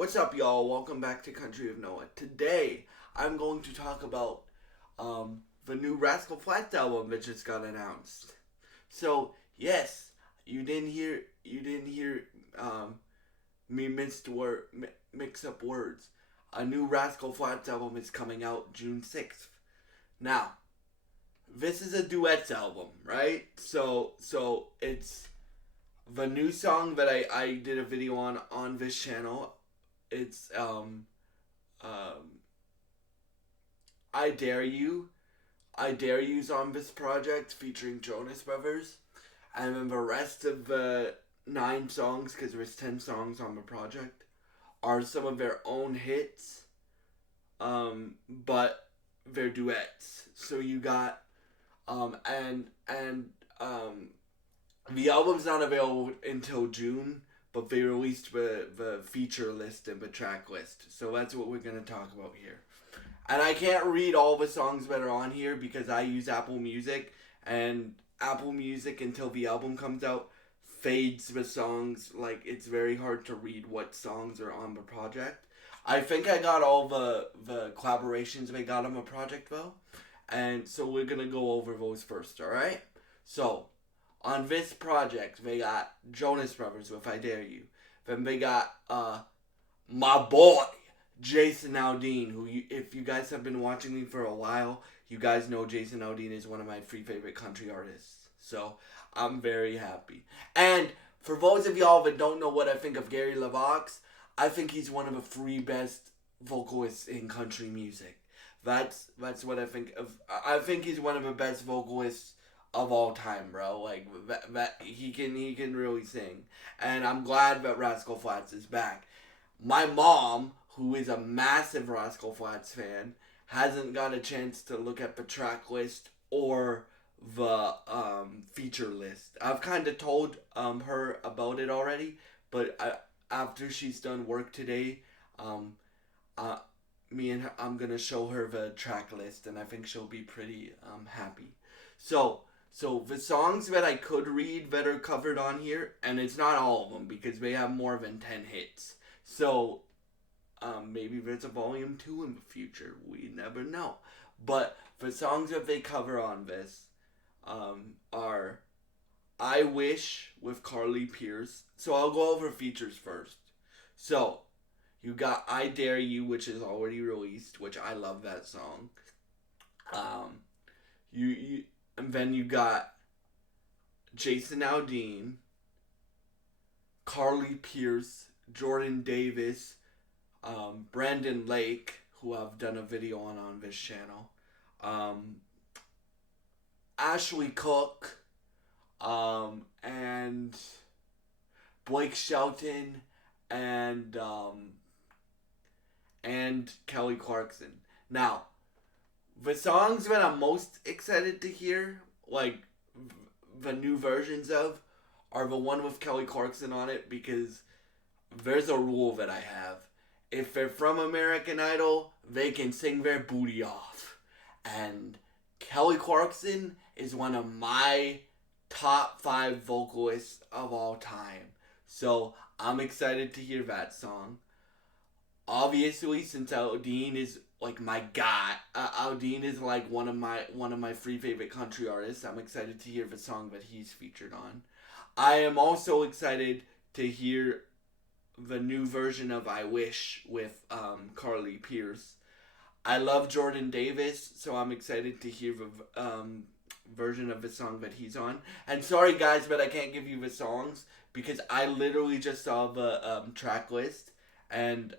What's up, y'all? Welcome back to Country of Noah. Today, I'm going to talk about the new Rascal Flatts album that just got announced. So, yes, you didn't hear me mix up words. A new Rascal Flatts album is coming out June 6th. Now, this is a duets album, right? So it's the new song that I did a video on this channel. It's I Dare You. I Dare You's on this project featuring Jonas Brothers. And then the rest of the 9 songs, because there's 10 songs on the project, are some of their own hits, but they're duets. So you got and the album's not available until June, but they released the feature list and the track list. So that's what we're going to talk about here. And I can't read all the songs that are on here because I use Apple Music, and Apple Music, until the album comes out, fades the songs. Like, it's very hard to read what songs are on the project. I think I got all the collaborations they got on the project, though. And so we're going to go over those first, alright? So, on this project, they got Jonas Brothers with I Dare You. Then they got my boy, Jason Aldean, who, if you guys have been watching me for a while, you guys know Jason Aldean is one of my 3 favorite country artists. So, I'm very happy. And for those of y'all that don't know what I think of Gary LeVox, I think he's one of the 3 best vocalists in country music. That's what I think of. I think he's one of the best vocalists of all time, bro. Like, that he can really sing. And I'm glad that Rascal Flatts is back. My mom, who is a massive Rascal Flatts fan, hasn't got a chance to look at the track list or the feature list. I've kind of told her about it already, but after she's done work today, uh, I'm gonna show her the track list, and I think she'll be pretty happy. So the songs that I could read that are covered on here, and it's not all of them because they have more than 10 hits. So maybe there's a volume 2 in the future. We never know. But the songs that they cover on this are I Wish with Carly Pearce. So I'll go over features first. So you got I Dare You, which is already released, which I love that song. You and then you got Jason Aldean, Carly Pearce, Jordan Davis, Brandon Lake, who I've done a video on this channel, Ashley Cook, and Blake Shelton, and Kelly Clarkson. Now, the songs that I'm most excited to hear, like the new versions of, are the one with Kelly Clarkson on it, because there's a rule that I have. If they're from American Idol, they can sing their booty off. And Kelly Clarkson is one of my top 5 vocalists of all time. So I'm excited to hear that song. Obviously, since Aldean is like my guy, Aldean is like one of my 3 favorite country artists. I'm excited to hear the song that he's featured on. I am also excited to hear the new version of I Wish with Carly Pearce. I love Jordan Davis, so I'm excited to hear the version of the song that he's on. And sorry guys, but I can't give you the songs because I literally just saw the track list, and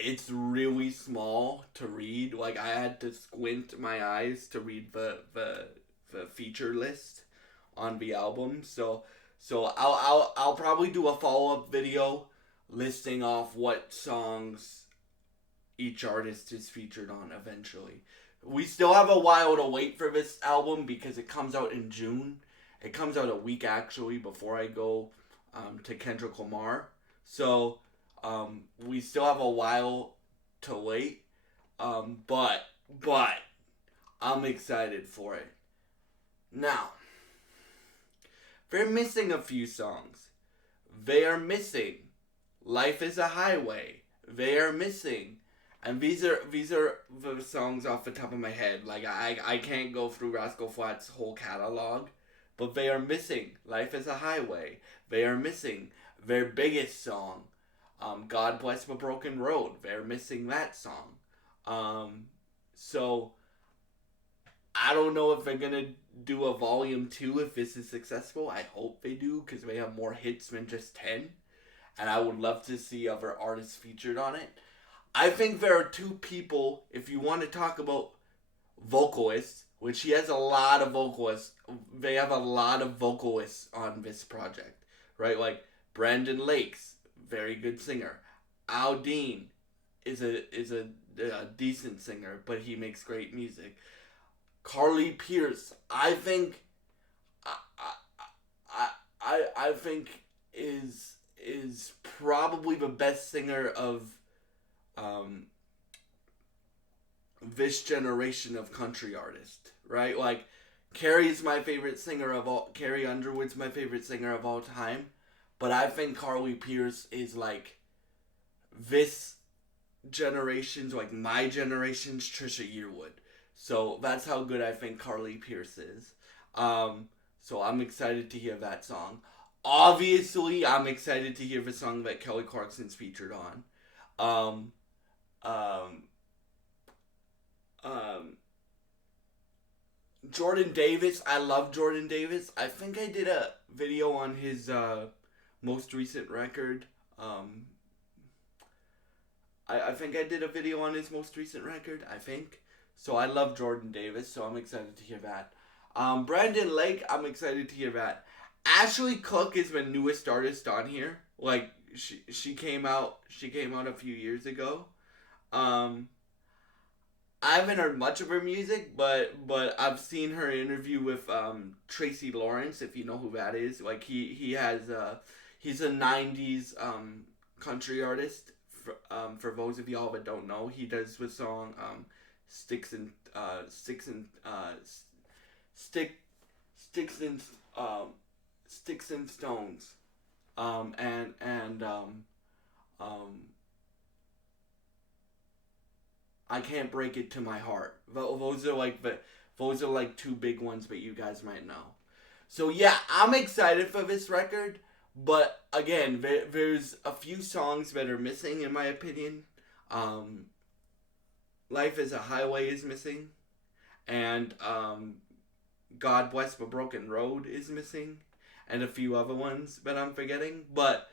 it's really small to read. Like, I had to squint my eyes to read the feature list on the album. So I'll probably do a follow-up video listing off what songs each artist is featured on eventually. We still have a while to wait for this album because it comes out in June. It comes out a week actually before I go to Kendrick Lamar. So we still have a while to wait. But I'm excited for it. Now, they're missing a few songs. They are missing Life is a Highway, They Are Missing. And these are the songs off the top of my head. Like I can't go through Rascal Flatts' whole catalog, but They Are Missing, Life is a Highway, They Are Missing their biggest song, God Bless the Broken Road. They're missing that song. So I don't know if they're gonna do a volume 2 if this is successful. I hope they do because they have more hits than just 10, and I would love to see other artists featured on it. I think there are two people, if you want to talk about vocalists, which he has a lot of vocalists, they have a lot of vocalists on this project, right? Like Brandon Lakes, very good singer. Al Dean is a decent singer, but he makes great music. Carly Pierce, I think, I I think is probably the best singer of um, this generation of country artists, right? Like Carrie's my favorite singer of all. Carrie Underwood's my favorite singer of all time, but I think Carly Pierce is like this generation's, like my generation's Trisha Yearwood. So that's how good I think Carly Pierce is. Um, so I'm excited to hear that song. Obviously, I'm excited to hear the song that Kelly Clarkson's featured on. Um, um, um, Jordan Davis, I love Jordan Davis. I think I did a video on his most recent record. Um, I think I did a video on his most recent record, I think. So I love Jordan Davis, so I'm excited to hear that. Brandon Lake, I'm excited to hear that. Ashley Cook is the newest artist on here. Like she came out a few years ago. Um, I haven't heard much of her music, but I've seen her interview with Tracy Lawrence, if you know who that is. Like he has he's a '90s country artist. For those of y'all that don't know, he does the song "Sticks and Sticks and Stick Sticks and Sticks and Stones," and um, I Can't Break It to My Heart. Those are like two big ones that you guys might know. So yeah, I'm excited for this record, but again, there's a few songs that are missing in my opinion. Um, Life is a Highway is missing, and God Bless the Broken Road is missing, and a few other ones that I'm forgetting. But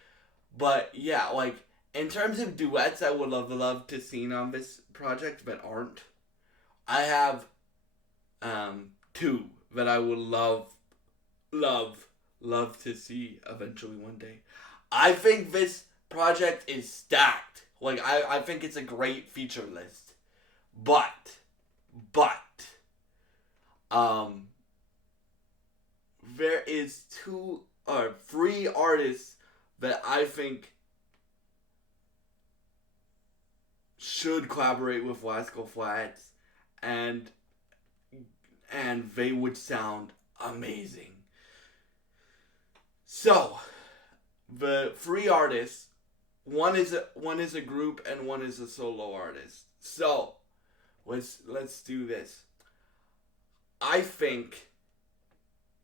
yeah, like in terms of duets, I would love to see on this project that aren't. I have two that I would love to see eventually one day. I think this project is stacked. Like I think it's a great feature list. But um there is two or three artists that I think should collaborate with Rascal Flatts, and they would sound amazing. So the three artists, one is a group and one is a solo artist. So let's do this. I think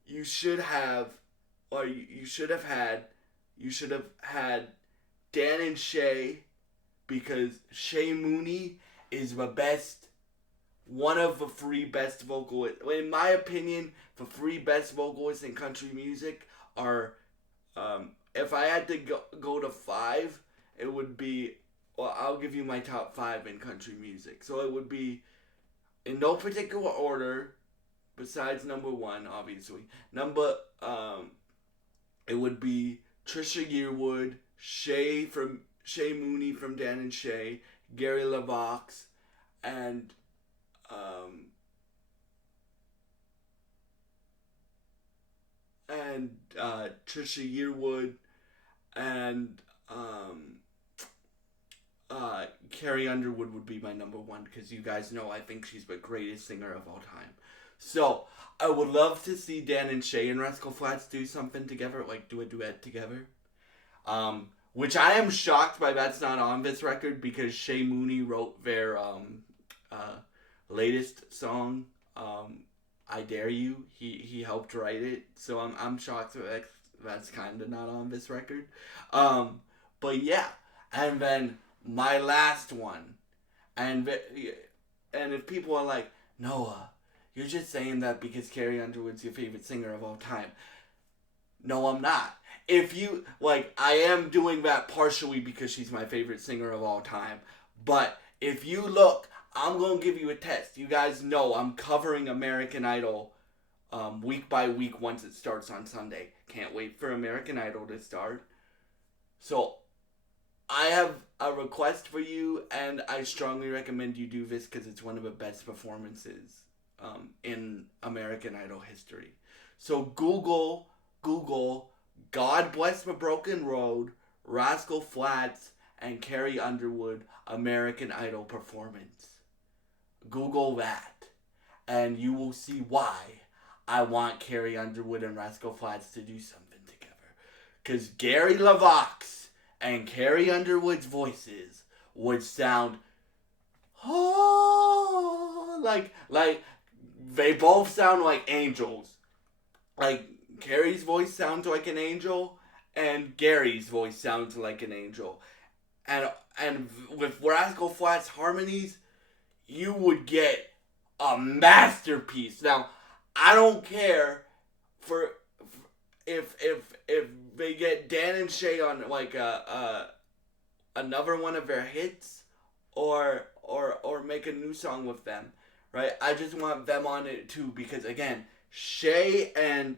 you should have, or you should have had Dan and Shay, because Shay Mooney is the best, one of the three best vocalists. In my opinion, the three best vocalists in country music are, if I had to go to five, it would be, well, I'll give you my top five in country music. So it would be, in no particular order, besides number one, obviously. It would be Trisha Yearwood, Shay Mooney from Dan and Shay, Gary LaVox, and um, Trisha Yearwood, and Carrie Underwood would be my number one, because you guys know I think she's the greatest singer of all time. So I would love to see Dan and Shay and Rascal Flatts do something together, like do a duet together. which I am shocked by that's not on this record because Shay Mooney wrote their uh, latest song, "I Dare You." He helped write it, so I'm shocked that's kind of not on this record. Um, but yeah, and then my last one, and and if people are like, Noah, you're just saying that because Carrie Underwood's your favorite singer of all time. No, I'm not. If you like, I am doing that partially because she's my favorite singer of all time. But if you look, I'm gonna give you a test. You guys know I'm covering American Idol week by week once it starts on Sunday. Can't wait for American Idol to start. So I have a request for you, and I strongly recommend you do this because it's one of the best performances in American Idol history. So Google, God Bless the Broken Road, Rascal Flatts, and Carrie Underwood American Idol performance. Google that, and you will see why I want Carrie Underwood and Rascal Flatts to do something together. Because Gary LaVox and Carrie Underwood's voices would sound like they both sound like angels. Like Carrie's voice sounds like an angel, and Gary's voice sounds like an angel. And with Rascal Flatts harmonies, you would get a masterpiece. Now, I don't care for if they get Dan and Shay on like another one of their hits, or make a new song with them, right? I just want them on it too because again, Shay and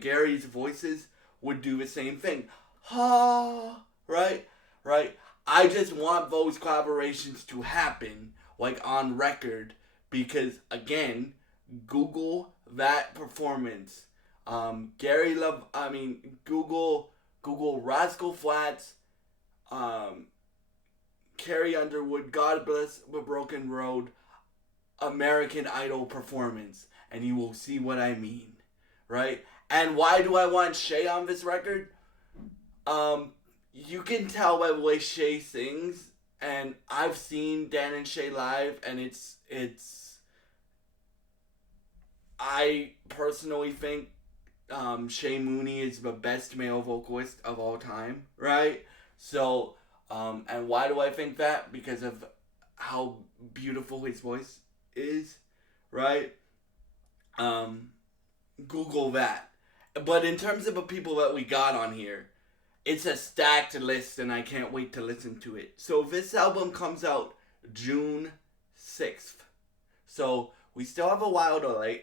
Gary's voices would do the same thing. Ha, right. I just want those collaborations to happen like on record because again, Google that performance. Google Rascal Flatts, Carrie Underwood, God Bless the Broken Road, American Idol performance, and you will see what I mean, right? And why do I want Shay on this record? You can tell by the way Shay sings, and I've seen Dan and Shay live, and it's. I personally think Shay Mooney is the best male vocalist of all time, right? So, and why do I think that? Because of how beautiful his voice is, right? Google that. But in terms of the people that we got on here, it's a stacked list and I can't wait to listen to it. So this album comes out June 6th. So we still have a while to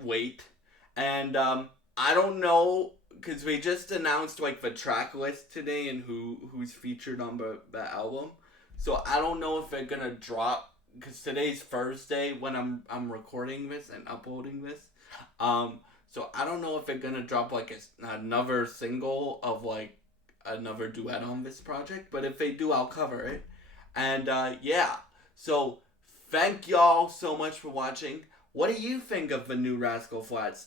wait. And I don't know, because we just announced like the track list today and who's featured on the album. So I don't know if they're going to drop, because today's Thursday when I'm recording this and uploading this. So I don't know if they're gonna drop like another single of like another duet on this project, but if they do, I'll cover it. And yeah, so thank y'all so much for watching. What do you think of the new Rascal Flatts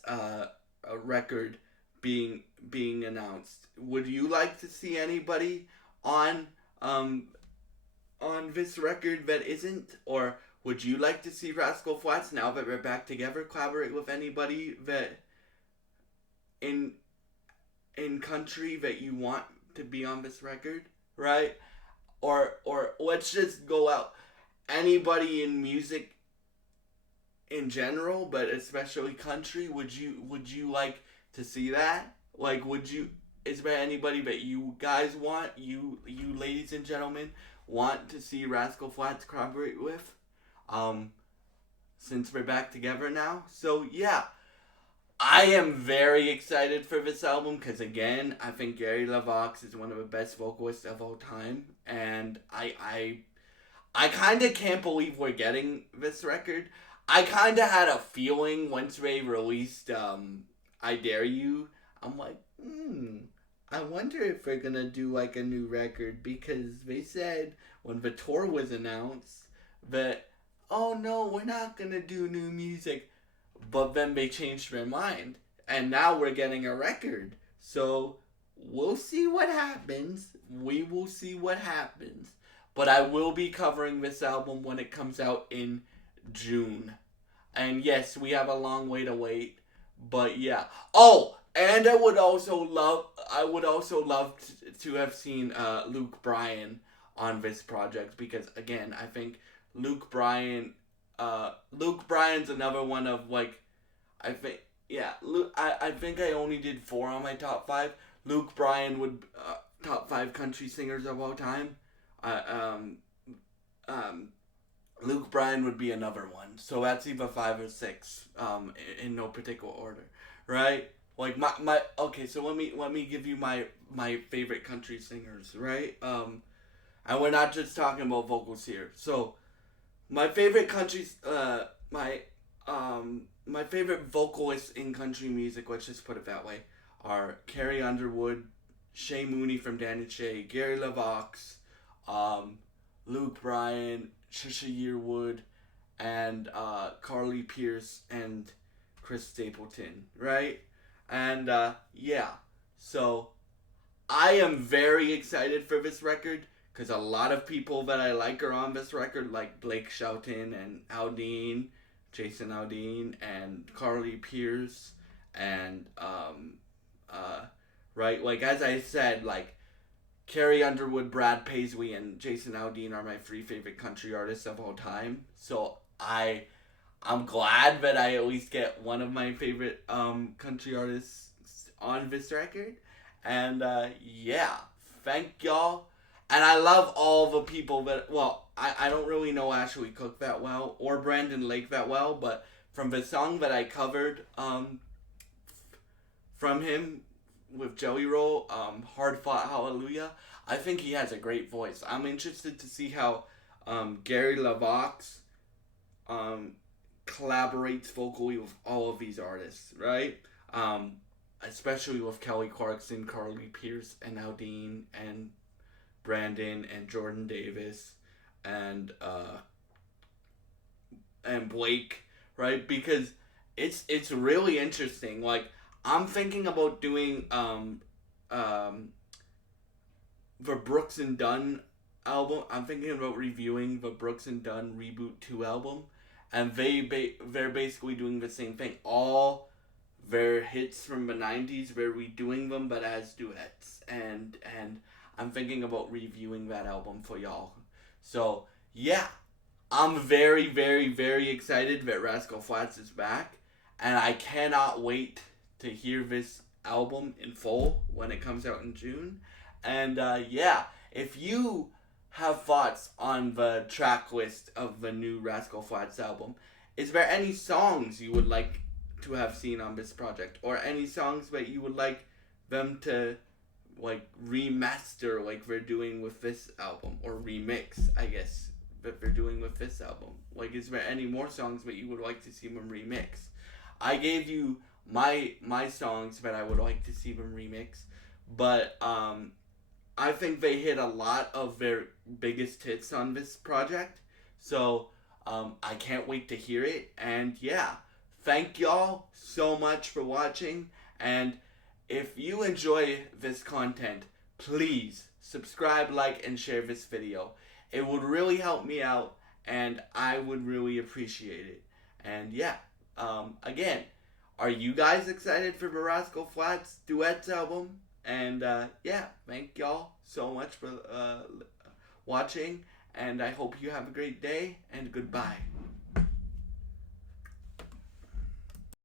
record being announced? Would you like to see anybody on this record that isn't, or would you like to see Rascal Flatts, now that we're back together, collaborate with anybody that in country that you want to be on this record, right? Or let's just go out, anybody in music in general, but especially country, would you like to see that? Like, is there anybody that you guys want, you ladies and gentlemen, want to see Rascal Flatts collaborate with? Since we're back together now. So yeah, I am very excited for this album because again, I think Gary LaVox is one of the best vocalists of all time, and I kind of can't believe we're getting this record. I kind of had a feeling once they released I Dare You. I'm like, I wonder if they're gonna do like a new record, because they said when the tour was announced that, oh no, we're not gonna do new music. But then they changed their mind, and now we're getting a record. So we'll see what happens. We will see what happens. But I will be covering this album when it comes out in June. And yes, we have a long way to wait. But yeah. Oh, and I would also love to have seen Luke Bryan on this project because again, I think Luke Bryan's another one of like I think yeah, I think I only did 4 on my top 5. Luke Bryan would top 5 country singers of all time. Uh, um, um, Luke Bryan would be another one. So that's either 5 or 6. In no particular order, right? Like my okay. So let me give you my favorite country singers, right? And we're not just talking about vocals here. So my favorite countries, my favorite vocalists in country music, let's just put it that way, are Carrie Underwood, Shay Mooney from Dan and Shay, Gary LaVox, Luke Bryan, Trisha Yearwood, and Carly Pierce and Chris Stapleton, right? And yeah, so I am very excited for this record because a lot of people that I like are on this record, like Blake Shelton and Aldean, Jason Aldean, and Carly Pierce, and right, like as I said, like Carrie Underwood, Brad Paisley, and Jason Aldean are my 3 favorite country artists of all time. So I'm glad that I at least get one of my favorite country artists on this record. And yeah, thank y'all. And I love all the people that, well, I don't really know Ashley Cook that well or Brandon Lake that well, but from the song that I covered from him with Jelly Roll, Hard Fought Hallelujah, I think he has a great voice. I'm interested to see how Gary LaVox collaborates vocally with all of these artists, right? Especially with Kelly Clarkson, Carly Pierce, and Aldean, and Brandon, and Jordan Davis, and Blake, right? Because it's really interesting. Like I'm thinking about doing the Brooks and Dunn album. I'm thinking about reviewing the Brooks and Dunn Reboot 2 album, and they're basically doing the same thing. All their hits from the 90s, they're redoing them but as duets, and I'm thinking about reviewing that album for y'all. So yeah, I'm very, very, very excited that Rascal Flatts is back, and I cannot wait to hear this album in full when it comes out in June. And yeah, if you have thoughts on the track list of the new Rascal Flatts album, is there any songs you would like to have seen on this project, or any songs that you would like them to like remaster like they're doing with this album, or remix, I guess, that they're doing with this album? Like, is there any more songs that you would like to see them remix? I gave you my songs that I would like to see them remix, but I think they hit a lot of their biggest hits on this project, so I can't wait to hear it. And yeah, thank y'all so much for watching, and if you enjoy this content, please subscribe, like, and share this video. It would really help me out, and I would really appreciate it. And yeah, again, are you guys excited for the Rascal Flatts Duets album? And yeah, thank y'all so much for watching, and I hope you have a great day, and goodbye.